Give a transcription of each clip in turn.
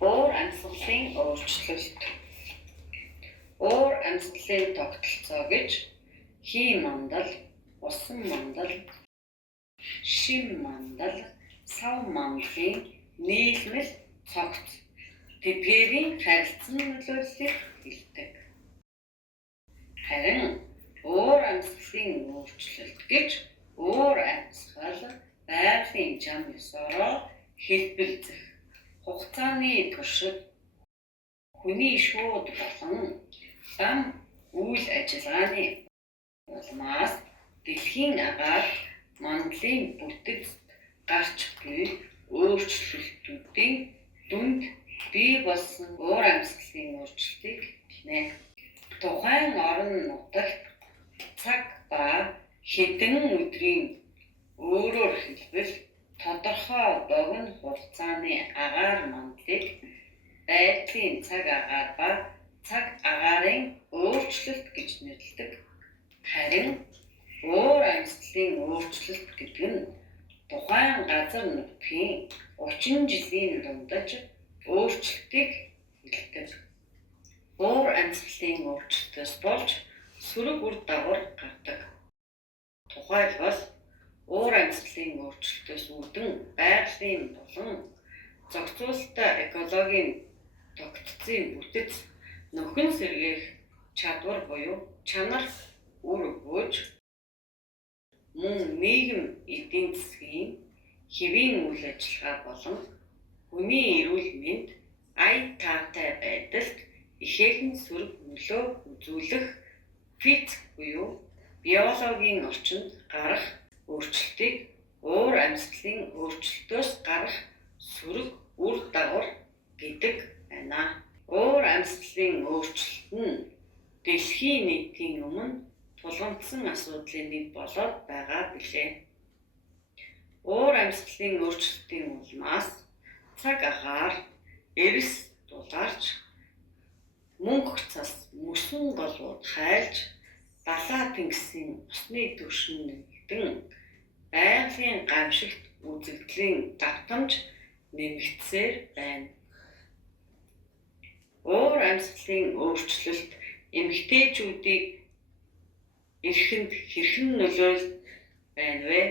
Уур амьсгалын өөрчлөлт. Уур амьсгалын тогтолцоо гэж хий мандал, усан мандал, шим мандал, сав мандлын нийлмэл цогц тэдгээрийн харилцан нөлөөллийг хэлдэг. Харин уур амьсгалын өөрчлөлт гэж уур амьсгал байгалийн зам ёсороо хэлбэлзэх хугацааны туршид хүний шууд болон зам үйл ажиллагааны улмаас дэлхийн агаар мандлын бүтэцд гарч буй өөрчлөлтүүдийн дүнд бий болсон уур амьсгалын өөрчлөлтийг хэлнэ. Тухайн орон нутагт цаг ба хэдэн өдрийн өөрөөр хэлбэл тодорхой богино хугацааны агаар мандлыг байгалийн цаг агаар ба цаг агаарын өөрчлөлт гэж нэрлэдэг. Харин уур амьсгалын өөрчлөлт гэдэг нь тухайн газар нутгийн 30 жилийн дундаж өөрчлөлтийг хэлдэг. Уур амьсгалын өөрчлөлтөөс болж сөрөг үр дагавар гардаг. Тухайлбал уур амьсгалын өөрчлөлтөөс үүдэн байгалийн болон зохицуулалттай экологийн тогтцын бүтэц нөхөн сэргээх чадвар буюу чанар үр өгөөж мөн нийгэм эдийн засгийн хэвийн үйл ажиллагаа болон хүний эрүүл мэнд ая таатай байдалд ихээхэн сөрөг нөлөө үзүүлэх физик буюу биологийн орчинд гарах өөрчлөлтийг уур амьсгалын өөрчлөлтөөс гарах сөрөг үр дагавар гэдэг байна. Уур амьсгалын өөрчлөлт нь дэлхийн нийтийн өмнө тулгамдсан асуудлын нэг болоод байгаа билээ. Уур амьсгалын өөрчлөлтийн улмаас цаг агаар эрс дулаарч мөнх цас мөсөн голууд хайлж далаа тэнгисийн усны түвшин нэгдэн байгалийн гамшигт үзэгдлийн давтамж нэмэгдсээр байна. Уур амьсгалын өөрчлөлт эмэгтэйчүүдийг эрхэнд хэрхэн нөлөөлж байна вэ?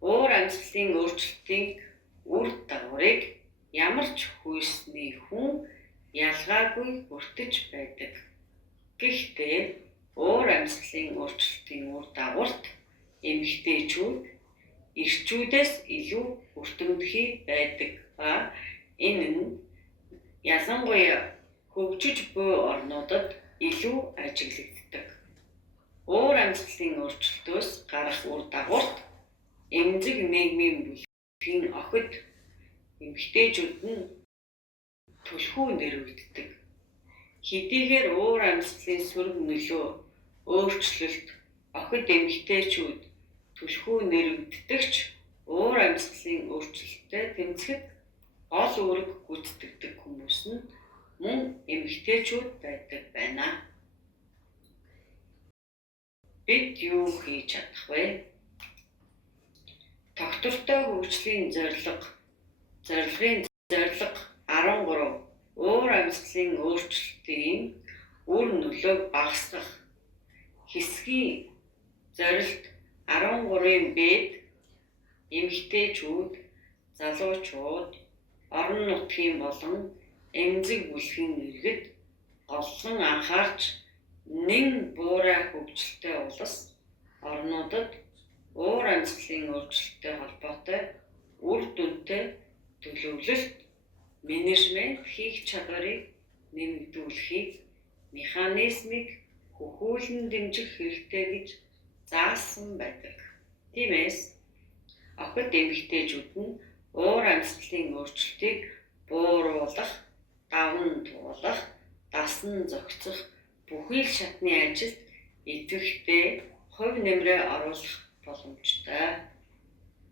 Уур амьсгалын өөрчлөлтийн үр дагаврыг ямар ч хүйсний хүн ялгаагүй хүртэж байдаг. Гэхдээ уур амьсгалын өөрчлөлтийн үр дагаварт эмэгтэйчүүд эрчүүдээс илүү хүртэмдхий байдаг ба энэ нь ялангуяа хөгжиж буй орнуудад илүү ажиглагддаг. Уур амьсгалын өөрчлөлтөөс гарах үр дагаварт эмзэг нийгмийн бүлгийн охид эмэгтэйчүүд нь түлхүү нэрвэгддэг. Хэдийгээр уур амьсгалын сөрөг нөлөө өөрчлөлт охид эмэгтэйчүүд түлхүү нэрвэгддэг ч уур амьсгалын өөрчлөлттэй тэмцэхэд гол үүрэг гүйцэтгэдэг хүмүүс нь мөн эмэгтэйчүүд байдаг байна. Бид юу хийж чадах вэ? Тогтвортой хөгжлийн зорилгын зорилго 13 уур амьсгалын өөрчлөлтийн үр нөлөөг багасгах хэсгийн зорилт 13-ийн Б-д эмэгтэйчүүд, залуучууд, орон нутгийн болон эмзэг бүлгийн иргэд голлон анхаарч нэн буурай хөгжилтэй улс орнуудад уур амьсгалын өөрчлөлттэй холбоотой үр дүнтэй төлөвлөлт менежмент хийх чадварыг нэмэгдүүлэхийг механизмыг хөхүүлэн дэмжих хэрэгтэй гэж заасан байдаг. Тиймээс охид эмэгтэйчүүд нь уур амьсгалын өөрчлөлтийг бууруулах, даван туулах, дасан зохицох бүхий л шатны ажилд идэвхтэй хувь нэмрээ оруулах боломжтой.